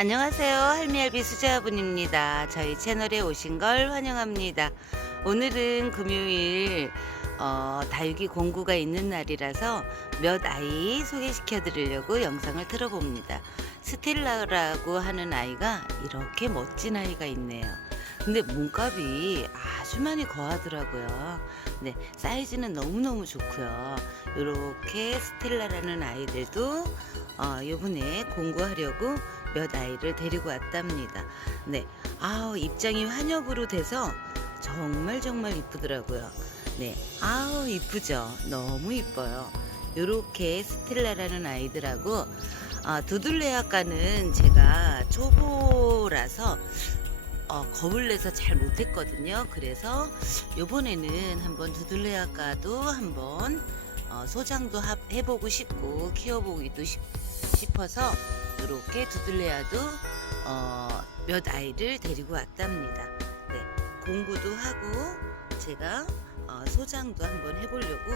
안녕하세요. 할미할비 수자분입니다. 저희 채널에 오신 걸 환영합니다. 오늘은 금요일 어, 다육이 공구가 있는 날이라서 몇 아이 소개시켜 드리려고 영상을 틀어봅니다. 스텔라라고 하는 아이가 이렇게 멋진 아이가 있네요. 근데 몸값이 아주 많이 거하더라고요. 네, 사이즈는 너무너무 좋고요. 이렇게 스텔라라는 아이들도 어, 요번에 공구하려고 몇 아이를 데리고 왔답니다. 네, 아우 입장이 환엽으로 돼서 정말 정말 이쁘더라고요. 네, 아우 이쁘죠. 너무 이뻐요. 요렇게 스텔라라는 아이들하고 아, 두들레아까는 제가 초보라서 어, 겁을 내서 잘 못했거든요. 그래서 요번에는 한번 두들레아까도 한번 어, 소장도 합- 해보고 싶고 키워보기도 싶, 싶어서 이렇게 두들레아도 어, 몇 아이를 데리고 왔답니다. 네, 공부도 하고 제가 어, 소장도 한번 해보려고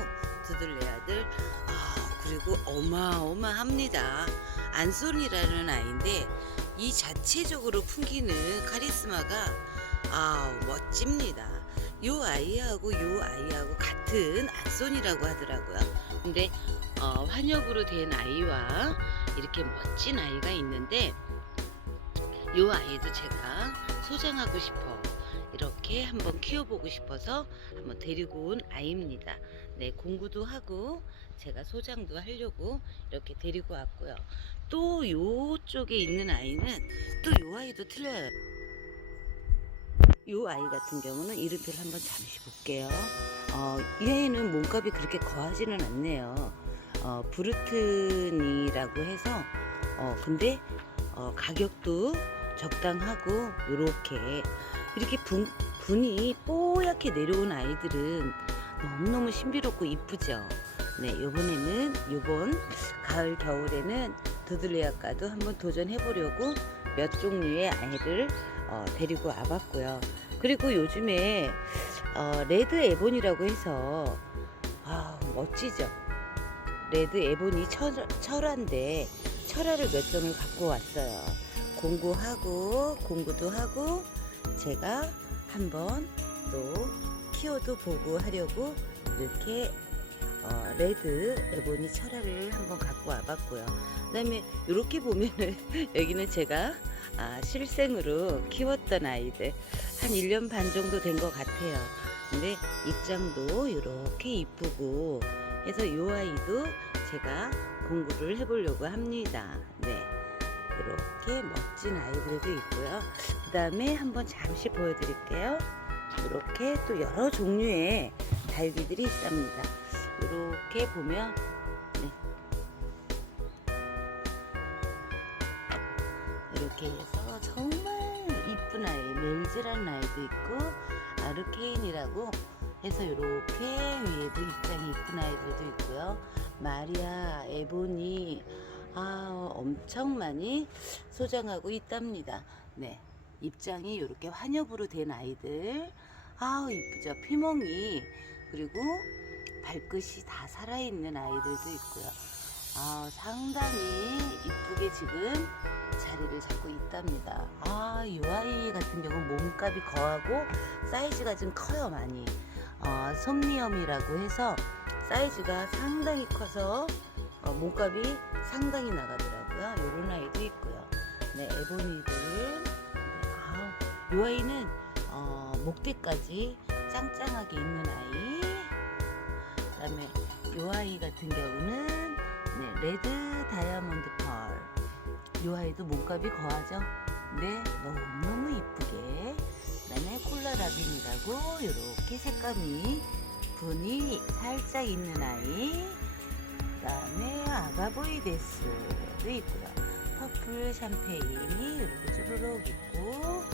두들레아들 아, 그리고 어마어마합니다. 안손이라는 아이인데 이 자체적으로 풍기는 카리스마가 아 멋집니다. 요 아이하고 요 아이하고 같은 안손이라고 하더라고요. 근데 어, 환엽으로 된 아이와 이렇게 멋진 아이가 있는데 요 아이도 제가 소장하고 싶어 이렇게 한번 키워보고 싶어서 한번 데리고 온 아이입니다. 네, 공구도 하고 제가 소장도 하려고 이렇게 데리고 왔고요. 또 요쪽에 있는 아이는 또 요 아이도 틀려요. 요 아이 같은 경우는 이름표를 한번 잠시 볼게요. 어, 이 아이는 몸값이 그렇게 거하지는 않네요. 어, 브루튼이라고 해서 어, 근데 어, 가격도 적당하고 요렇게 이렇게 분, 분이 뽀얗게 내려온 아이들은 너무너무 신비롭고 이쁘죠. 네, 요번에는 요번 가을 겨울에는 두들레아까도 한번 도전해 보려고 몇 종류의 아이를 어, 데리고 와봤고요. 그리고 요즘에 어, 레드 에본이라고 해서 아 멋지죠. 레드 에본이 철, 철화인데 철화를 몇 점을 갖고 왔어요. 공구하고 공구도 하고 제가 한번 또 키워도 보고 하려고 이렇게 어, 레드 에보니 철화를 한번 갖고 와봤고요. 그다음에 이렇게 보면은 여기는 제가 아, 실생으로 키웠던 아이들 한 1년 반 정도 된 것 같아요. 근데 입장도 이렇게 이쁘고 해서 이 아이도 제가 공부를 해보려고 합니다. 네. 이렇게 멋진 아이들도 있고요. 그 다음에 한번 잠시 보여드릴게요. 이렇게 또 여러 종류의 달기들이 있답니다. 이렇게 보면 네. 이렇게 해서 정말 이쁜 아이 멜즈라는 아이도 있고 아르케인이라고 해서 이렇게 위에도 입장이 아이들도 있고요. 마리아, 에보니 아 엄청 많이 소장하고 있답니다. 네 입장이 이렇게 환엽으로 된 아이들 아우 이쁘죠 피멍이 그리고 발끝이 다 살아있는 아이들도 있고요. 아 상당히 이쁘게 지금 자리를 잡고 있답니다. 아, 이 아이 같은 경우 몸값이 거하고 사이즈가 좀 커요, 많이. 어, 솜니엄이라고 해서 사이즈가 상당히 커서 어, 몸값이 상당히 나가더라고요. 요런 아이도 있고요. 네, 에보니들. 네, 아, 요 아이는 어, 목대까지 짱짱하게 있는 아이. 그다음에 요 아이 같은 경우는 네, 레드 다이아몬드 펄. 요 아이도 몸값이 거하죠? 네, 너무너무 이쁘게. 그다음에 콜라 라빈이라고 이렇게 색감이 분이 살짝 있는 아이. 그 다음에 아가보이 데스도 있고요. 퍼플 샴페인이 이렇게 쭈루룩 있고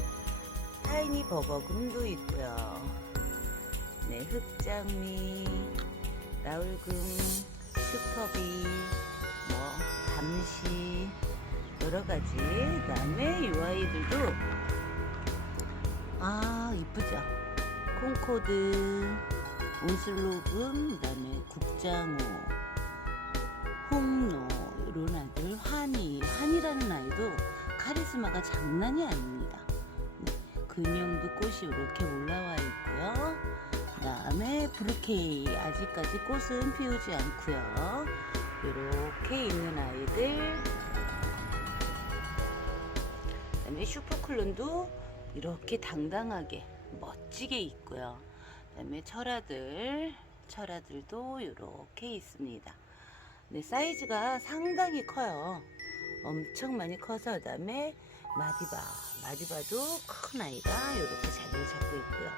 타이니 버거금도 있고요. 네, 흑장미, 나울금, 슈퍼비, 여러 가지. 그 다음에 이 아이들도 아 이쁘죠. 콩코드, 온슬로금, 그 다음에 국장호, 홍로 이런 아이들, 환희, 환희라는 아이도 카리스마가 장난이 아닙니다. 네, 근영도 꽃이 이렇게 올라와 있고요. 그 다음에 브루케이 아직까지 꽃은 피우지 않고요. 이렇게 있는 아이들. 그다음에 슈퍼클론도 이렇게 당당하게 멋지게 있고요. 그다음에 철화들, 철화들도 이렇게 있습니다. 네, 사이즈가 상당히 커요. 엄청 많이 커서 그다음에 마디바, 마디바도 큰 아이가 이렇게 자리를 잡고 있고요.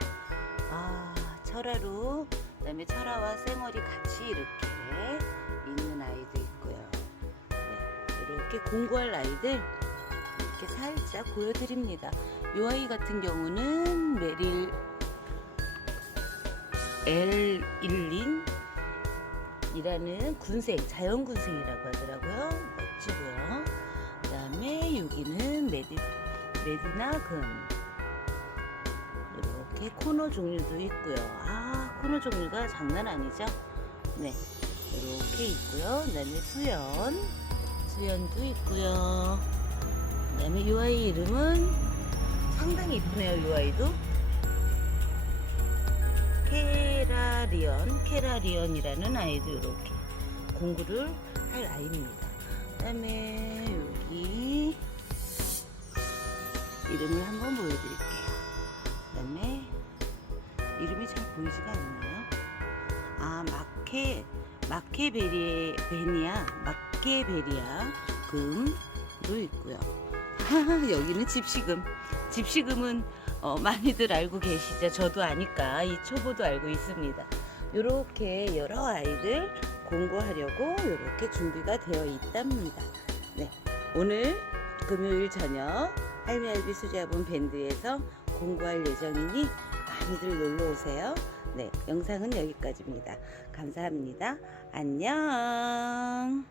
아, 철화로 그다음에 철화와 쌩얼이 같이 이렇게 있는 아이도 있고요. 네, 이렇게 공부할 아이들 이렇게 살짝 보여드립니다. 이 아이 같은 경우는 메릴 L1린 이라는 군생, 자연군생이라고 하더라고요. 멋지고요. 그 다음에 여기는 메디, 메디나 금. 이렇게 코너 종류도 있고요. 아, 코너 종류가 장난 아니죠? 네. 이렇게 있고요. 그 다음에 수연. 수연도 있고요. 그 다음에 이 아이 이름은 상당히 이쁘네요. 이 아이도. 케라리언, 케라리언이라는 아이도 이렇게 공부를 할 아이입니다. 그다음에 여기 이름을 한번 보여드릴게요. 그다음에 이름이 잘 보이지가 않네요. 아 마케 마케베리 베니아 마케베리아 금도 있고요. 여기는 집시금. 집시금은 어, 많이들 알고 계시죠? 저도 아니까 이 초보도 알고 있습니다. 이렇게 여러 아이들 공부하려고 이렇게 준비가 되어 있답니다. 네, 오늘 금요일 저녁 할미 할비 수자분 밴드에서 공부할 예정이니 많이들 놀러 오세요. 네, 영상은 여기까지입니다. 감사합니다. 안녕.